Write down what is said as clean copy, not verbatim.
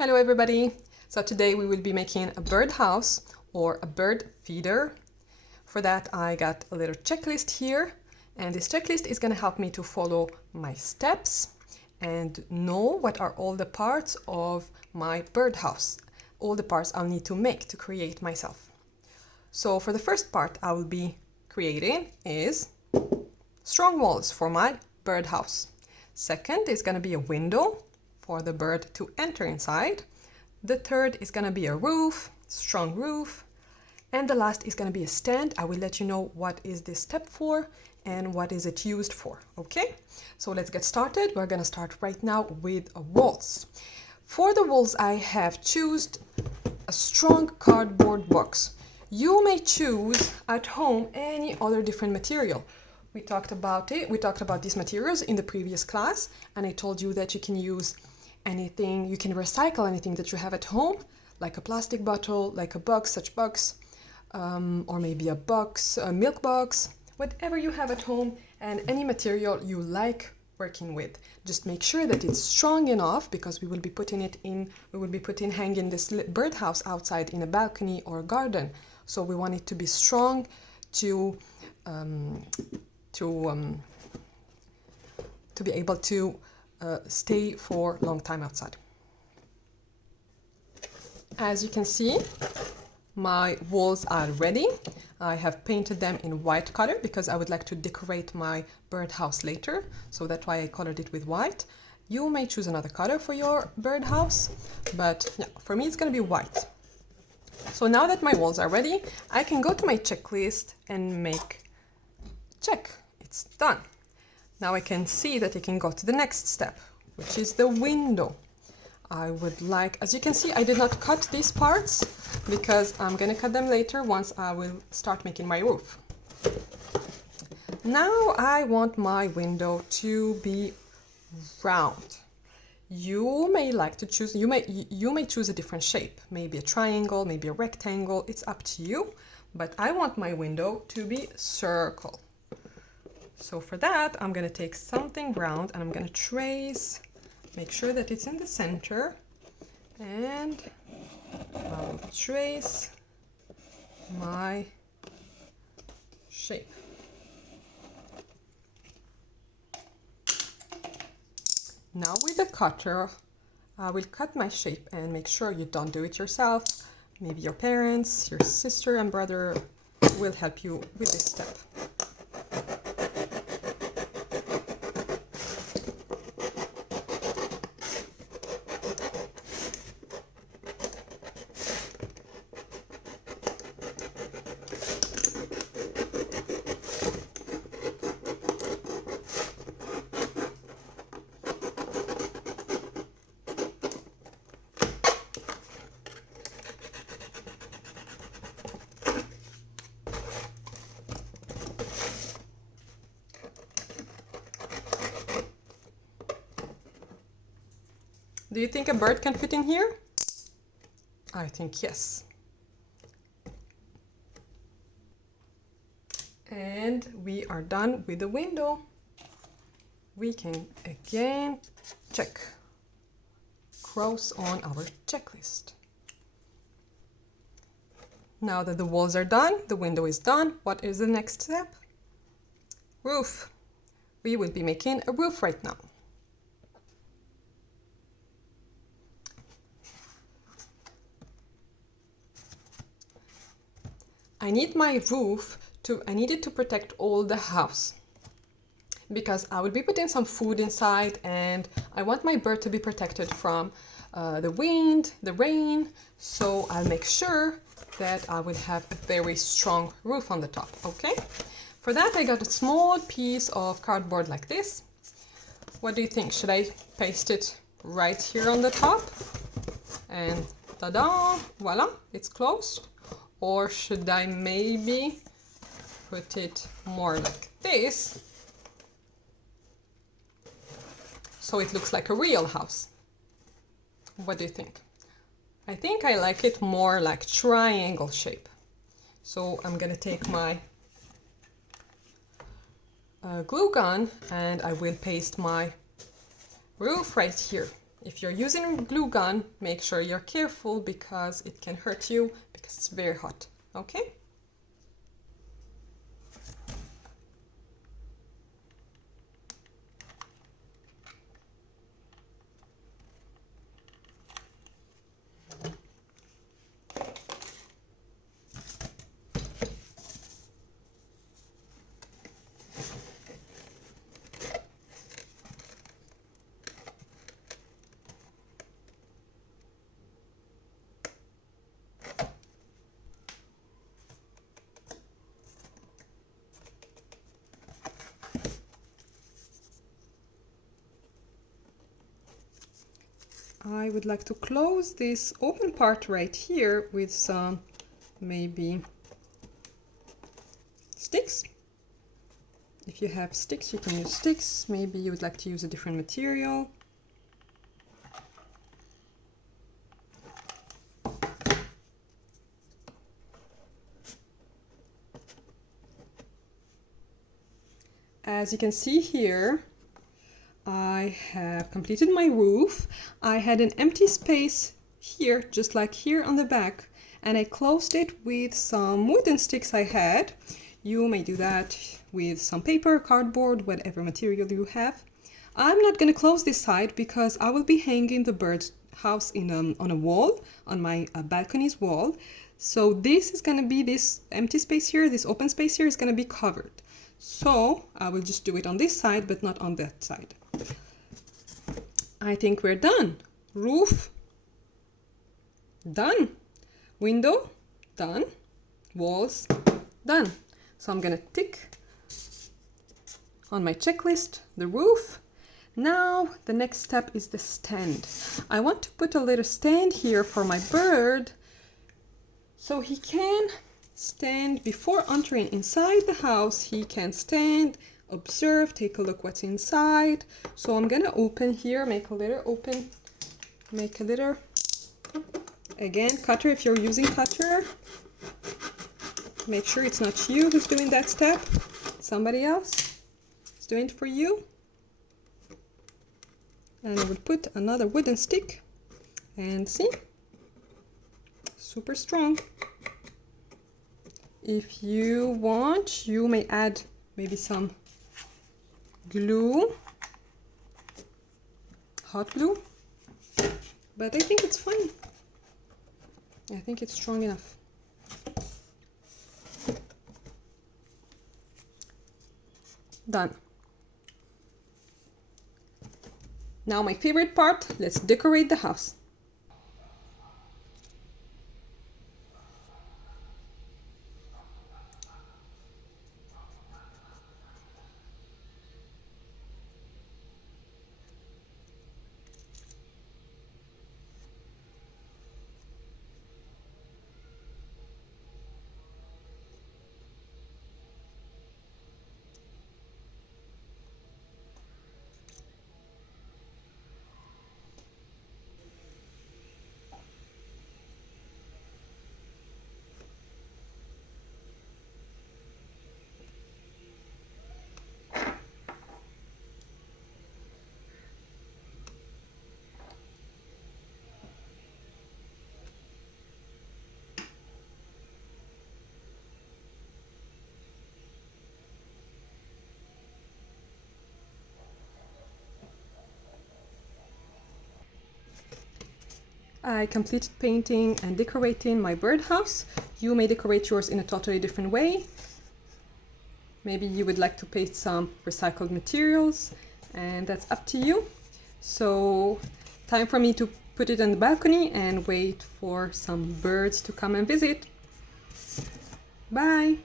Hello everybody! So today we will be making a bird house or a bird feeder. For that I got a little checklist here, and this checklist is going to help me to follow my steps and know what are all the parts of my bird house, all the parts I'll need to make to create myself. So for the first part I will be creating is strong walls for my bird house. Second is going to be a window for the bird to enter inside. The third is going to be a roof, strong roof. And the last is going to be a stand. I will let you know what is this step for and what is it used for. Okay, so let's get started. We're going to start right now with walls. For the walls I have chosen a strong cardboard box. You may choose at home any other different material. We talked about these materials in the previous class, and I told you that you can use anything, you can recycle anything that you have at home, like a plastic bottle, like a box, or maybe a box, a milk box, whatever you have at home, and any material you like working with. Just make sure that it's strong enough, because we will be putting hanging this birdhouse outside in a balcony or a garden. So we want it to be strong to be able to stay for a long time outside. As you can see, my walls are ready. I have painted them in white color because I would like to decorate my birdhouse later, so that's why I colored it with white. You may choose another color for your birdhouse, but yeah, for me it's going to be white. So now that my walls are ready, I can go to my checklist and check. It's done. Now I can see that I can go to the next step, which is the window. I would like, as you can see, I did not cut these parts because I'm going to cut them later once I will start making my roof. Now I want my window to be round. You may like to choose, you may choose a different shape, maybe a triangle, maybe a rectangle, it's up to you, but I want my window to be circle. So for that, I'm going to take something round and I'm going to trace, make sure that it's in the center, and I'll trace my shape. Now with the cutter, I will cut my shape, and make sure you don't do it yourself. Maybe your parents, your sister and brother will help you with this step. Do you think a bird can fit in here? I think yes. And we are done with the window. We can again check, cross on our checklist. Now that the walls are done, the window is done, what is the next step? Roof. We will be making a roof right now. I need my roof I need it to protect all the house, because I will be putting some food inside, and I want my bird to be protected from the wind, the rain, so I'll make sure that I will have a very strong roof on the top, okay? For that I got a small piece of cardboard like this. What do you think? Should I paste it right here on the top? And ta-da! Voila, it's closed. Or should I maybe put it more like this, so it looks like a real house? What do you think? I think I like it more like triangle shape. So I'm gonna take my glue gun and I will paste my roof right here. If you're using a glue gun, make sure you're careful because it can hurt you because it's very hot, okay? I would like to close this open part right here with some maybe sticks. If you have sticks, you can use sticks. Maybe you would like to use a different material. As you can see here, I have completed my roof. I had an empty space here, just like here on the back, and I closed it with some wooden sticks I had. You may do that with some paper, cardboard, whatever material you have. I'm not going to close this side because I will be hanging the bird's house on a wall, on my balcony's wall. So this is going to be, this empty space here, this open space here is going to be covered. So I will just do it on this side, but not on that side. I think we're done. Roof, done. Window, done. Walls, done. So I'm gonna tick on my checklist the roof. Now the next step is the stand. I want to put a little stand here for my bird so he can stand before entering inside the house. He can stand, observe, take a look what's inside. So I'm gonna open here, make a little, again, cutter if you're using cutter. Make sure it's not you who's doing that step, somebody else is doing it for you. And I will put another wooden stick and see, super strong. If you want, you may add maybe some glue, hot glue, but I think it's fine. I think it's strong enough. Done. Now my favorite part, let's decorate the house. I completed painting and decorating my birdhouse. You may decorate yours in a totally different way. Maybe you would like to paste some recycled materials, and that's up to you. So, time for me to put it on the balcony and wait for some birds to come and visit. Bye!